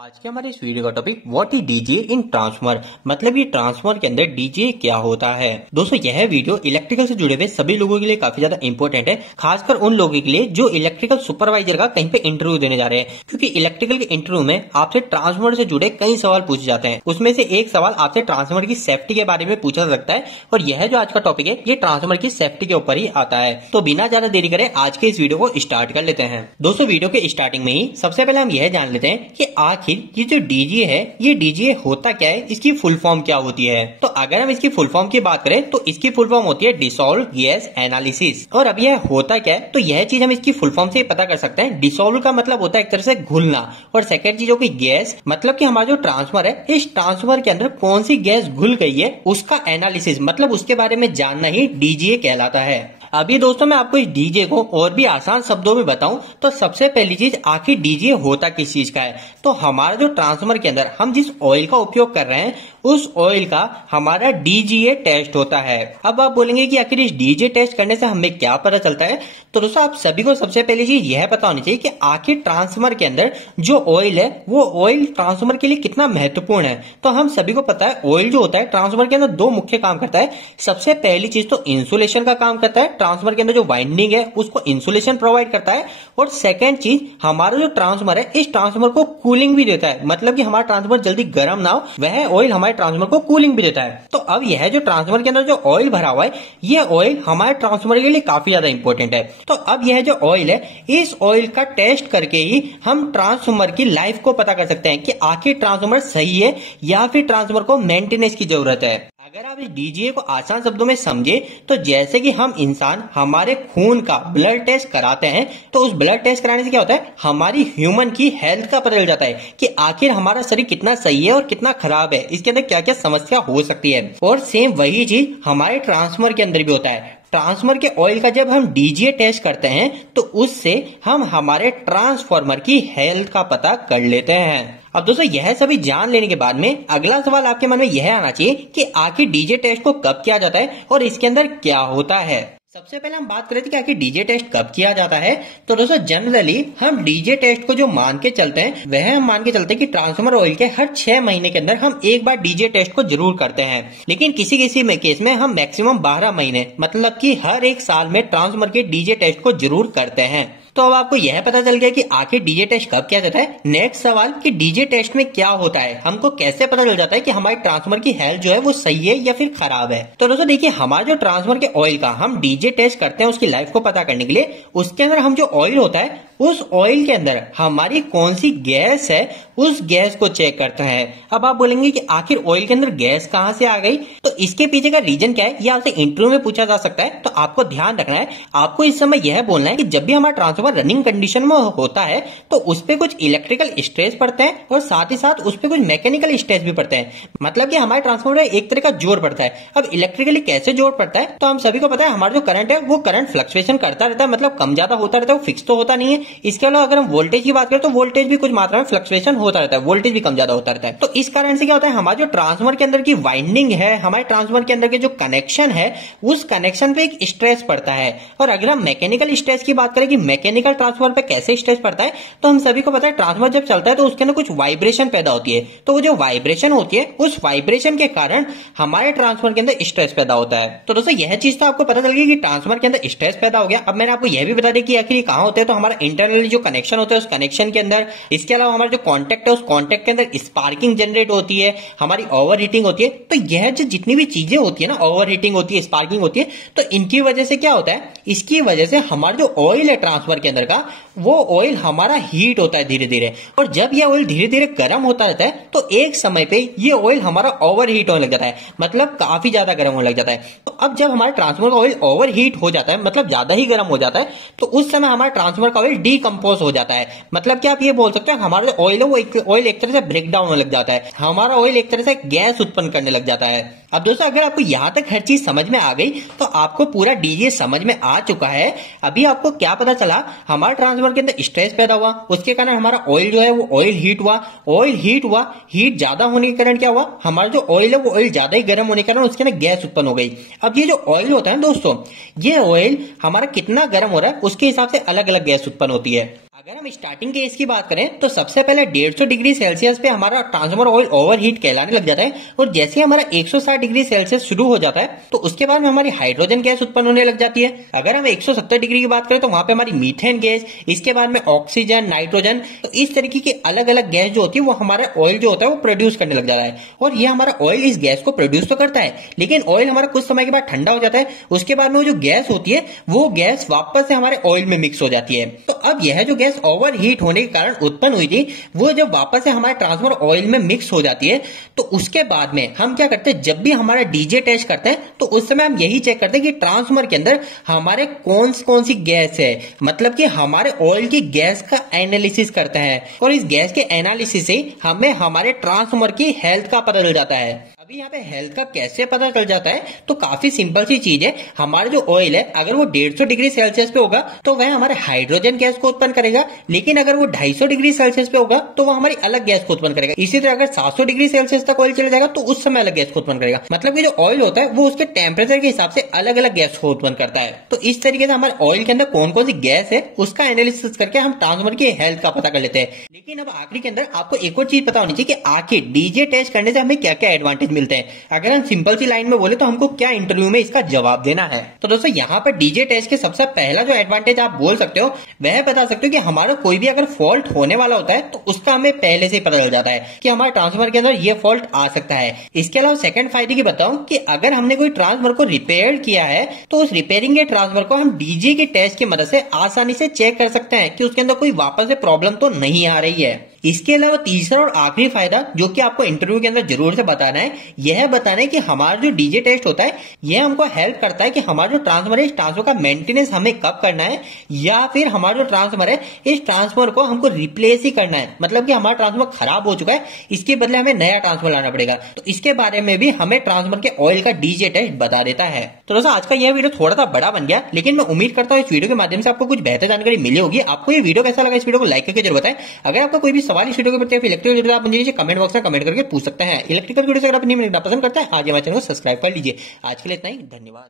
आज के हमारे इस वीडियो का topic what is DGA in transformer, मतलब ये ट्रांसफार्मर के अंदर डीजीए क्या होता है। दोस्तों यह वीडियो इलेक्ट्रिकल से जुड़े हुए सभी लोगों के लिए काफी ज्यादा इंपॉर्टेंट है, खासकर उन लोगों के लिए जो इलेक्ट्रिकल सुपरवाइजर का कहीं पे इंटरव्यू देने जा रहे हैं, क्योंकि इलेक्ट्रिकल के इंटरव्यू में आपसे ट्रांसफार्मर से जुड़े कई सवाल पूछे जाते हैं। उसमें से एक सवाल आपसे ट्रांसफार्मर की सेफ्टी के बारे में पूछा जा सकता है, और यह जो आज का टॉपिक है ये ट्रांसफार्मर की सेफ्टी के ऊपर ही आता है। तो बिना ज्यादा देरी करे आज के इस वीडियो को स्टार्ट कर लेते हैं। दोस्तों वीडियो के स्टार्टिंग में ही सबसे पहले हम यह जान लेते हैं कि आखिर ये जो डीजीए है ये डीजीए होता क्या है, इसकी फुल फॉर्म क्या होती है। तो अगर हम इसकी फुल फॉर्म की बात करें तो इसकी फुल फॉर्म होती है डिसॉल्व गैस एनालिसिस। और अब यह होता क्या है, तो यह चीज हम इसकी फुल फॉर्म से पता कर सकते हैं। डिसॉल्व का मतलब होता है एक तरह से घुलना, और सेकंड चीज होगी गैस, मतलब कि हमारा जो ट्रांसफार्मर है इस ट्रांसफार्मर के अंदर कौन सी गैस घुल गई है उसका एनालिसिस, मतलब उसके बारे में जानना ही डीजीए कहलाता है। अभी दोस्तों मैं आपको इस डीजे को और भी आसान शब्दों में बताऊं तो सबसे पहली चीज आखिर डीजे होता किस चीज का है। तो हमारा जो ट्रांसफार्मर के अंदर हम जिस ऑयल का उपयोग कर रहे हैं उस ऑयल का हमारा डीजीए टेस्ट होता है। अब आप बोलेंगे कि आखिर इस डीजीए टेस्ट करने से हमें क्या पता चलता है। तो दोस्तों आप सभी को सबसे पहली चीज यह पता होनी चाहिए कि आखिर ट्रांसफार्मर के अंदर जो ऑयल है वो ऑयल ट्रांसफार्मर के लिए कितना महत्वपूर्ण है। तो हम सभी को पता है ऑयल जो होता है ट्रांसफार्मर के अंदर दो मुख्य काम करता है। सबसे पहली चीज तो इंसुलेशन का काम करता है, ट्रांसफार्मर के अंदर जो वाइंडिंग है उसको इंसुलेशन प्रोवाइड करता है। और सेकंड चीज हमारा जो ट्रांसफार्मर है इस ट्रांसफार्मर को कूलिंग भी देता है, मतलब कि हमारा ट्रांसफार्मर जल्दी गर्म ना हो, वह ऑयल हमारे ट्रांसफार्मर को कूलिंग भी देता है। तो अब यह जो ट्रांसफार्मर के अंदर जो ऑयल भरा हुआ है ये ऑयल हमारे ट्रांसफार्मर के लिए काफी ज्यादा इंपॉर्टेंट है। तो अब यह जो ऑयल है इस ऑयल का टेस्ट करके ही हम ट्रांसफार्मर की लाइफ को पता कर सकते हैं कि आखिर ट्रांसफार्मर सही है या फिर ट्रांसफार्मर को मेंटेनेंस की जरूरत है। अगर आप इस डीजीए को आसान शब्दों में समझे तो जैसे कि हम इंसान हमारे खून का ब्लड टेस्ट कराते हैं, तो उस ब्लड टेस्ट कराने से क्या होता है हमारी ह्यूमन की हेल्थ का पता चल जाता है कि आखिर हमारा शरीर कितना सही है और कितना खराब है, इसके अंदर क्या क्या समस्या हो सकती है। और सेम वही चीज हमारे ट्रांसफार्मर के अंदर भी होता है। ट्रांसफार्मर के ऑयल का जब हम डीजीए टेस्ट करते हैं तो उससे हम हमारे ट्रांसफार्मर की हेल्थ का पता कर लेते हैं। अब दोस्तों यह सभी जान लेने के बाद में अगला सवाल आपके मन में यह आना चाहिए कि आखिर डीजीए टेस्ट को कब किया जाता है और इसके अंदर क्या होता है। सबसे पहले हम बात करें कि आखिर डीजे टेस्ट कब किया जाता है। तो दोस्तों जनरली हम डीजे टेस्ट को जो मान के चलते हैं वह हम मान के चलते हैं कि ट्रांसफार्मर ऑयल के हर 6 महीने के अंदर हम एक बार डीजे टेस्ट को जरूर करते हैं। लेकिन किसी किसी में केस में हम मैक्सिमम 12 महीने, मतलब कि हर एक साल में ट्रांसफार्मर के डीजे टेस्ट को जरूर करते हैं। तो अब आपको यह पता चल गया कि आखिर डीजे टेस्ट कब किया जाता है। नेक्स्ट सवाल कि डीजे टेस्ट में क्या होता है, हमको कैसे पता चल जाता है कि हमारे ट्रांसफार्मर की हेल्थ जो है वो सही है या फिर खराब है। तो दोस्तों देखिए हमारे जो ट्रांसफार्मर के ऑयल का हम डीजे टेस्ट करते हैं उसकी लाइफ को पता करने के लिए, उसके अंदर हम जो ऑयल होता है उस ऑयल के अंदर हमारी कौन सी गैस है उस गैस को चेक करते हैं। अब आप बोलेंगे कि आखिर ऑयल के अंदर गैस कहां से आ गई, तो इसके पीछे का रीजन क्या है ये आपसे इंटरव्यू में पूछा जा सकता है। तो आपको ध्यान रखना है, आपको इस समय यह बोलना है कि जब भी हमारा ट्रांसफार्मर रनिंग कंडीशन में होता है तो उस पर कुछ इलेक्ट्रिकल स्ट्रेस पड़ते हैं और साथ ही साथ उस पर कुछ मैकेनिकल स्ट्रेस भी पड़ते हैं, मतलब कि हमारे ट्रांसफार्मर में एक तरह का जोर पड़ता है। अब इलेक्ट्रिकली कैसे जोर पड़ता है, तो हम सभी को पता है हमारा जो करंट है वो करंट फ्लक्चुएशन करता रहता है, मतलब कम ज्यादा होता रहता है, वो फिक्स तो होता नहीं है। इसके अलावा अगर हम वोल्टेज की बात करें तो वोल्टेज भी कुछ मात्रा में फ्लक्चुएशन होता रहता है, वोल्टेज भी कम ज्यादा होता रहता है। तो इस कारण से क्या होता है हमारा जो ट्रांसफार्मर के अंदर की वाइंडिंग है, हमारे ट्रांसफार्मर के अंदर के जो कनेक्शन है उस कनेक्शन पे एक स्ट्रेस पड़ता है। और अगर हम मैकेनिकल स्ट्रेस की बात करें कि मैकेनिकल ट्रांसफार्मर पे कैसे स्ट्रेस पड़ता है, तो हम सभी को पता है ट्रांसफार्मर जब चलता है तो उसके अंदर कुछ वाइब्रेशन पैदा होती है। तो वो जो वाइब्रेशन होती है उस वाइब्रेशन के कारण हमारे ट्रांसफार्मर के अंदर स्ट्रेस पैदा होता है। तो दोस्तों यह चीज तो आपको पता चल गई कि ट्रांसफार्मर के अंदर स्ट्रेस पैदा हो गया। अब मैंने आपको यह भी बता दिया कि आखिर ये कहां होते हैं। तो हमारा इंटरनली जो कनेक्शन होता है उस कनेक्शन के अंदर, इसके अलावा हमारा जो कॉन्टेक्ट है उस कॉन्टेक्ट के अंदर स्पार्किंग जनरेट होती है, हमारी ओवर हीटिंग होती है। तो यह जो जितनी भी चीजें होती है ना, ओवर हीटिंग होती है, स्पार्किंग होती है, तो इनकी वजह से क्या होता है, इसकी वजह से हमारा जो ऑयल है ट्रांसफार्मर के अंदर का वो ऑयल हमारा हीट होता है धीरे धीरे। और जब यह ऑयल धीरे धीरे गर्म होता रहता है तो एक समय पे ये ऑयल हमारा ओवर हीट होने लग जाता है, मतलब काफी ज्यादा गर्म होने लग जाता है। तो अब जब हमारे ट्रांसफार्मर का ऑयल ओवर हीट हो जाता है, मतलब ज्यादा ही गर्म हो जाता है, तो उस समय हमारा ट्रांसफार्मर का ऑयल डीकंपोज हो जाता है। मतलब कि आप ये बोल सकते हैं हमारा जो ऑयल है वो ऑयल एक तरह से ब्रेक डाउन होने लग जाता है, हमारा ऑयल एक तरह से गैस उत्पन्न करने लग जाता है। अब दोस्तों अगर आपको यहां तक हर चीज समझ में आ गई तो आपको पूरा डीजीए समझ में आ चुका है। अभी आपको क्या पता चला, हमारे ट्रांसफार्मर के अंदर स्ट्रेस पैदा हुआ, उसके कारण हमारा ऑयल जो है वो ऑयल हीट हुआ, हीट ज्यादा होने के कारण क्या हुआ, हमारा जो ऑयल है वो ऑयल ज्यादा ही गर्म होने के कारण उसके अंदर गैस उत्पन्न हो गई। अब ये जो ऑयल होता है दोस्तों, ये ऑयल हमारा कितना गर्म हो रहा है उसके हिसाब से अलग अलग गैस उत्पन्न होती है। अगर हम स्टार्टिंग केस की बात करें तो सबसे पहले 150 डिग्री सेल्सियस पे हमारा ट्रांसफार्मर ऑयल ओवरहीट कहलाने लग जाता है और जैसे ही हमारा 160 डिग्री सेल्सियस शुरू हो जाता है तो उसके बाद में हमारी हाइड्रोजन गैस उत्पन्न होने लग जाती है। अगर हम 170 डिग्री की बात करें तो वहां पे हमारी मीथेन गैस, इसके बाद में ऑक्सीजन, नाइट्रोजन, तो इस तरीके की अलग अलग गैस जो होती है वो हमारा ऑयल जो होता है वो प्रोड्यूस करने लग जाता है। और ये हमारा ऑयल इस गैस को प्रोड्यूस तो करता है, लेकिन ऑयल हमारा कुछ समय के बाद ठंडा हो जाता है। उसके बाद में वो जो गैस होती है वो गैस वापस से हमारे ऑयल में मिक्स हो जाती है। तो अब यह जो गैस ओवरहीट होने के कारण उत्पन्न हुई थी वो जब वापस से हमारे ट्रांसफार्मर ऑयल में मिक्स हो जाती है तो उसके बाद में हम क्या करते हैं, जब भी हमारा डीजे टेस्ट करते हैं तो उस समय हम यही चेक करते हैं कि ट्रांसफार्मर के अंदर हमारे कौन सी गैस है, मतलब कि हमारे ऑयल की गैस का एनालिसिस करते हैं और इस गैस के एनालिसिस से हमें हमारे ट्रांसफार्मर की हेल्थ का पता चल जाता है। अभी यहाँ पे हेल्थ का कैसे पता चल जाता है, तो काफी सिंपल सी चीज है। हमारा जो ऑयल है अगर वो 150 डिग्री सेल्सियस पे होगा तो वह हमारे हाइड्रोजन गैस को उत्पन्न करेगा, लेकिन अगर वो 250 डिग्री सेल्सियस पे होगा तो वो हमारी अलग गैस को उत्पन्न करेगा। इसी तरह अगर 700 डिग्री सेल्सियस तक ऑयल चला जाएगा तो उस समय अलग गैस को उत्पन्न करेगा। मतलब कि जो ऑयल होता है वो उसके टेम्परेचर के हिसाब से अलग अलग गैस को उत्पन्न करता है। तो इस तरीके से हमारे ऑयल के अंदर कौन सी गैस है उसका एनालिसिस करके हम ट्रांसफार्मर की हेल्थ का पता कर लेते हैं। लेकिन अब आखिरी के अंदर आपको एक और चीज पता होनी चाहिए कि आखिर डीजे टेस्ट करने से हमें क्या क्या एडवांटेज मिलते हैं। अगर हम सिंपल सी लाइन में बोले तो हमको क्या इंटरव्यू में इसका जवाब देना है। तो दोस्तों यहाँ पर डीजे टेस्ट के सबसे पहला जो एडवांटेज आप बोल सकते हो वह बता सकते हो कि हमारा कोई भी अगर फॉल्ट होने वाला होता है तो उसका हमें पहले से ही पता चल जाता है कि हमारे ट्रांसफार्मर के अंदर ये फॉल्ट आ सकता है। इसके अलावा सेकंड फायदे की बताऊं कि अगर हमने कोई ट्रांसफार्मर को रिपेयर किया है तो उस रिपेयरिंग के ट्रांसफार्मर को हम डीजे के टेस्ट की मदद से आसानी से चेक कर सकते हैं कि उसके अंदर कोई वापस से प्रॉब्लम तो नहीं आ रही है। इसके अलावा तीसरा और आखिरी फायदा जो कि आपको इंटरव्यू के अंदर जरूर से बताना है, यह बताना है कि हमारा जो डीजे टेस्ट होता है यह हमको हेल्प करता है कि हमारा जो ट्रांसफार्मर है इस ट्रांसफार्मर का मेंटेनेंस हमें कब करना है, या फिर हमारा जो ट्रांसफार्मर है इस ट्रांसफार्मर को हमको रिप्लेस ही करना है। मतलब कि हमारा ट्रांसफार्मर खराब हो चुका है, इसके बदले हमें नया ट्रांसफार्मर लाना पड़ेगा। तो इसके बारे में भी हमें ट्रांसफार्मर के ऑयल का डीजे टेस्ट बता देता है। तो दोस्तों आज का यह वीडियो थोड़ा सा बड़ा बन गया, लेकिन मैं उम्मीद करता हूँ इस वीडियो के माध्यम से आपको कुछ बेहतर जानकारी मिली होगी। आपको ये वीडियो कैसा लगा इस वीडियो को लाइक करके जरूर बताएं। अगर आपका कोई भी सवाल इस वीडियो के प्रति इलेक्ट्रिकल आप मुझे नीचे कमेंट बॉक्स में कमेंट करके पूछ सकते हैं। इलेक्ट्रिकल वीडियो अगर आप नहीं पसंद करते हैं आज हमारे चैनल को सब्सक्राइब कर लीजिए। आज के लिए इतना ही, धन्यवाद।